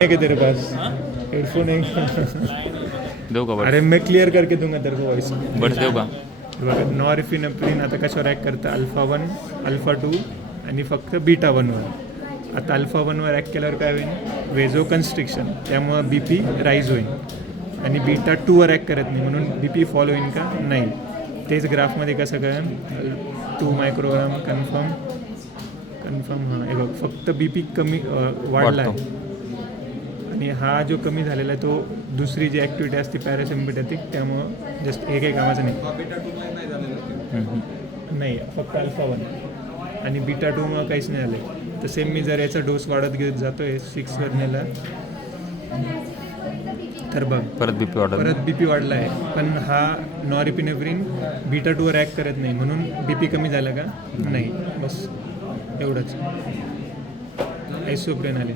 है कि तेरे पास हेडफोन है? देऊ का अरे मैं क्लियर करके दूंगा तेरे को वॉइस. बड्स देऊ का? बघा नॉरफिनेफ्रिन आता कशावर ॲक्ट करतं अल्फा 1 अल्फा 2 आणि फक्त बीटा 1वर. आता अल्फा 1वर ॲक्ट केल्यावर काय होईल वेझो कन्स्ट्रिक्शन त्यामुळं बी पी राईज होईल आणि बीटा 2वर ॲक्ट करत नाही म्हणून बी पी फॉल होईल का नाही. तेच ग्राफमध्ये कसं कळेल 2 मायक्रोग्राम कन्फर्म हां हे बघ फक्त बी पी कमी वाढला आहे आणि हा जो कमी झालेला आहे तो दुसरी जी ॲक्टिव्हिटी असते पॅरासिम्पॅथेटिक त्यामुळं जस्ट एक कामाचं नाही फक्त अल्फा 1 आणि बीटा 2मुळं काहीच नाही आलं. तर सेम मी जर याचा डोस वाढत घेत जातो आहे 6वर नेला तर बघ परत बी पी वाढला आहे पण हा नॉरएपिनेफ्रिन बीटा 2वर ॲक्ट करत नाही म्हणून बी पी कमी झालं का नाही. बस एवढंच आयसोप्रेन आले.